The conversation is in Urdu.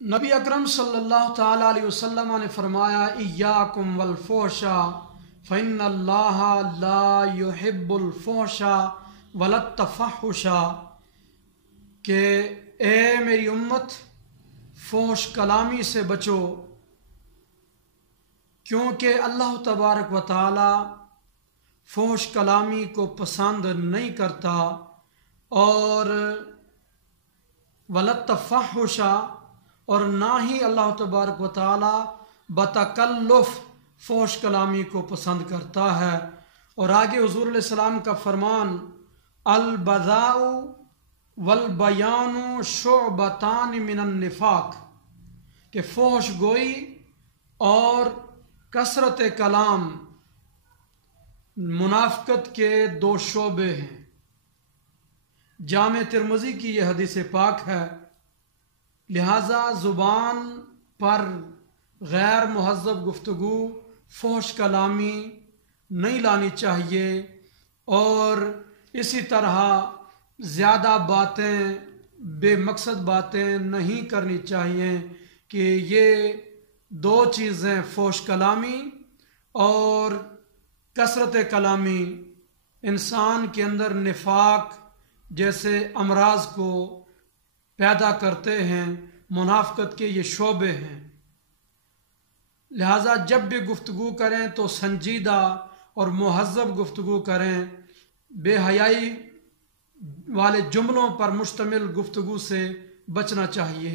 نبی اکرم صلی اللہ تعالیٰ علیہ وسلم نے فرمایا ایاکم والفحشا فإن اللہ لا يحب الفحشا ولا التفحشا، کہ اے میری امت فحش کلامی سے بچو، کیونکہ اللہ تبارک و تعالی فحش کلامی کو پسند نہیں کرتا، اور ولا التفحشا، اور نہ ہی اللہ تبارک و تعالی بتکلف فحش کلامی کو پسند کرتا ہے۔ اور آگے حضور علیہ السلام کا فرمان البذاء والبیان شعبتان من النفاق، کہ فحش گوئی اور کثرت کلام منافقت کے دو شعبے ہیں۔ جامع ترمذی کی یہ حدیث پاک ہے، لہٰذا زبان پر غیر مہذب گفتگو، فحش کلامی نہیں لانی چاہیے، اور اسی طرح زیادہ باتیں، بے مقصد باتیں نہیں کرنی چاہیے، کہ یہ دو چیزیں فحش کلامی اور کثرت کلامی انسان کے اندر نفاق جیسے امراض کو پیدا کرتے ہیں، منافقت کے یہ شعبے ہیں۔ لہٰذا جب بھی گفتگو کریں تو سنجیدہ اور مہذب گفتگو کریں، بے حیائی والے جملوں پر مشتمل گفتگو سے بچنا چاہیے۔